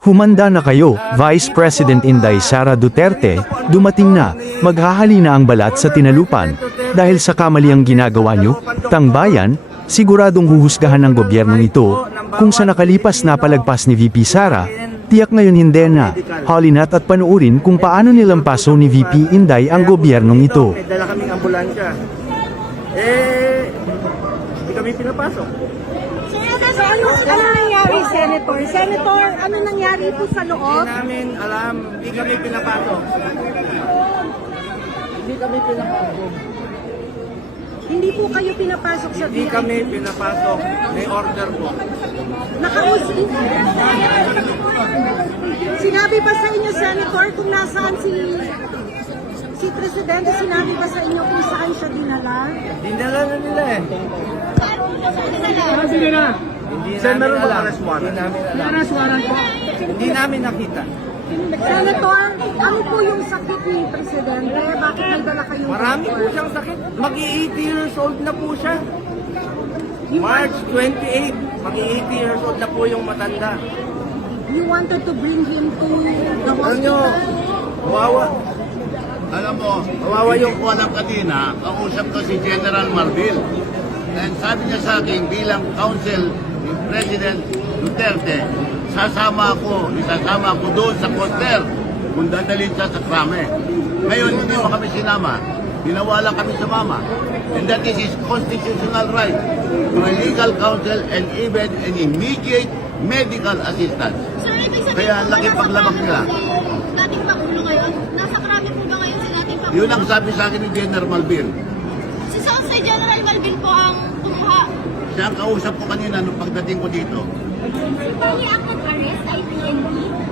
Humanda na kayo, Vice President Inday Sara Duterte, dumating na, maghahali na ang balat sa tinalupan. Dahil sa kamaliang ginagawa nyo, tangbayan, siguradong huhusgahan ng gobyernong ito, kung sa nakalipas na palagpas ni VP Sara, tiyak ngayon hindi na, halina't at panuurin kung paano nilampaso ni VP Inday ang gobyernong ito. May dala kaming ambulansya. Hindi kami pinapasok. So ano nangyari, Senator? Senator, ano nangyari po sa Hindi loob? namin alam, hindi kami pinapasok. Hindi kami pinapasok. Hindi po kayo pinapasok sa Hindi VIP. kami pinapasok. May order po. Nakausap. Sinabi ba sa inyo, Senator, kung nasaan si Presidente, sinabi ba sa inyo kung saan siya dinala? Dinala na nila eh. Sabi nila, Hindi Sir, namin meron ba alam. arrest warrant? Hindi namin alam. arrest warrant po. Hindi namin nakita. Senator, ano po yung sakit ni Presidente? Bakit may dala kayong Marami po siyang sakit. Mag-80 years old na po siya. March 28, mag-80 years old na po yung matanda. You wanted to bring him to the Alam nyo, hospital? kawawa. Alam mo, Kawawa yung ko alam kanina, kausap ko si General Marbil. And sabi niya sa akin, bilang counsel ni President Duterte, isasama ako doon sa Coster kung dadalhin siya sa Krame. Ngayon, hindi mo kami sinama. Pinawala kami sa mama. And that is his constitutional right to a legal counsel and even an immediate medical assistance. Sir, ibig sabihin Kaya po ba laki nasa paglabag Krame nila. po ba yung dating Pangulo ngayon? Nasa Krame po ba ngayon si dating Pangulo? Yun ang sabi sa akin ni General Marbil. Si General Malvin po ang kumuha. Siya ang kausap ko kanina nung pagdating ko dito. When he acted arrest ay PNP,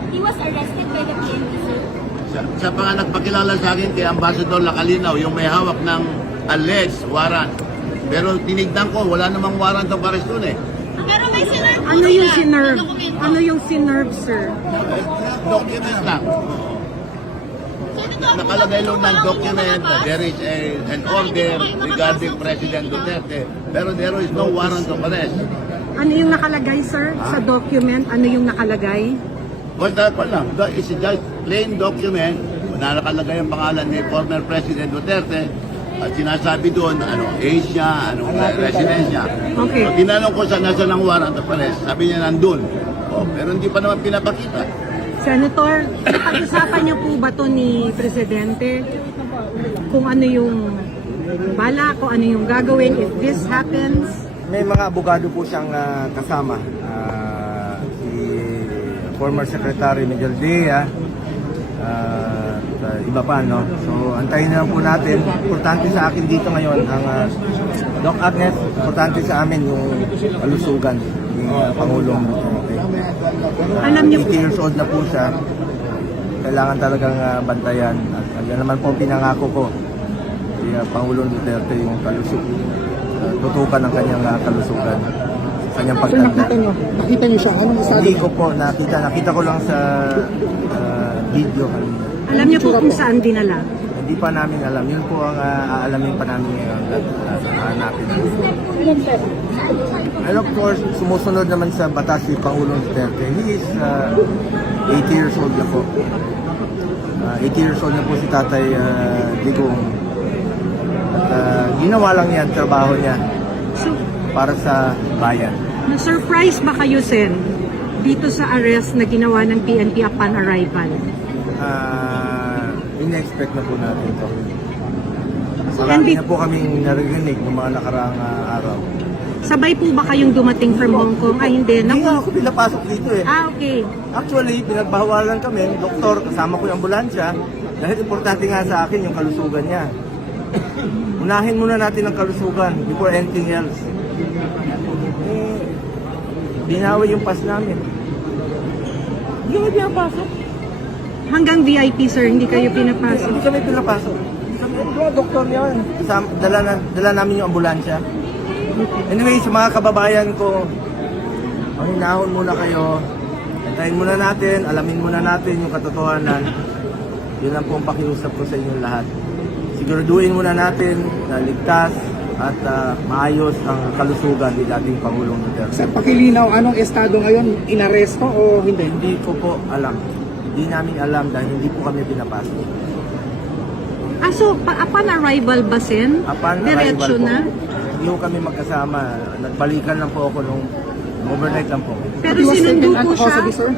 he was arrested by the PNP, sir. Siya pa nga nagpakilala sa akin kay Ambassador Lacalinaw, yung may hawak ng alleged warrant. Pero tinignan ko, wala namang warrant of arrest doon eh. Pero may sinerve po Ano yung sila, sinerve? na dokumento. Ano yung sinerve, sir? Document lang. So, ito po, Nakalagay lang ng walang document, lumabas. there is an order regarding President Duterte. Pero there is no warrant of arrest. Ano yung nakalagay, sir? Sa document, ano yung nakalagay? Basta pa lang, it's just plain document na nakalagay ang pangalan ni former President Duterte at sinasabi doon, age niya, residence niya. Okay. So, tinanong ko sa nasa ng warrant of arrest, sabi niya nandun. Pero hindi pa naman pinapakita. Senator, pag-usapan niyo po ba to ni Presidente kung ano yung bala, kung ano yung gagawin if this happens? May mga abogado po siyang kasama. Si former Secretary Miguel Dea, iba pa, no? So, antayin na lang po natin. Importante sa akin dito ngayon, ang Doc Agnes, importante sa amin yung kalusugan ni Pangulong Duterte. Alam niyo 80 years old na po siya. Kailangan talagang bantayan. At yan naman po pinangako ko si Pangulong Duterte yung tutukan ng kanyang kalusugan. Kanyang pagtanda. Nakita niyo siya, anong sabi Hindi ko po nakita ko lang sa video kanina. Alam niyo po kung saan dinala. Hindi pa namin alam. Yun po ang aalamin pa namin ngayon at hanapin namin. And of course, sumusunod naman sa batas si Pangulong Duterte. He is 80 years old na po. 80 years old na po si Tatay Digong. At ginawa lang niya ang trabaho niya So, para sa bayan. na-surprise ba kayo, Sen, dito sa arrest na ginawa ng PNP upon arrival? In-expect na po natin ito. And Marami na po kaming narinig ng mga nakaraang araw. Sabay po ba kayong dumating from Hong Kong? Ay, hindi. Hindi nga Naku. ako pinapasok dito eh. Okay. Actually, pinagbawalan kami, doktor, kasama ko yung ambulansya, dahil importante nga sa akin yung kalusugan niya. Unahin muna natin ang kalusugan before anything else. Binawi yung pass namin. Hindi kami pinapasok. Hanggang VIP, sir, hindi kayo pinapasok. Hindi kami pinapasok. Doktor niya. Dala namin yung ambulansya. Anyway, sa mga kababayan ko, mahinahon muna kayo. Antayin muna natin, alamin muna natin yung katotohanan. Yun lang po ang pakiusap ko sa inyo lahat. Siguraduhin muna natin na ligtas at maayos ang kalusugan ni dating Pangulong Duterte. Sir, pakilinaw, anong estado ngayon? Inaresto o hindi? Hindi ko po alam. Hindi namin alam dahil hindi po kami pinapasok. So, upon arrival ba, Sen? Upon Diretso arrival po, na? hindi ko kami magkasama. Nagbalikan lang po ako nung overnight lang po. Pero He was sinundo taken po into siya? custody, sir?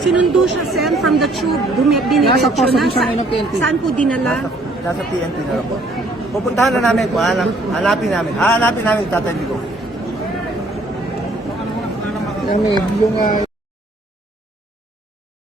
Sinundo siya, Sen, from the tube. Nasa Diniretso custody na? siya ngayon ng PNP. Saan po dinala? Nasa PNP na lang po. Pupuntahan na namin po. Hanapin namin. Hahanapin namin tatay ko. Yung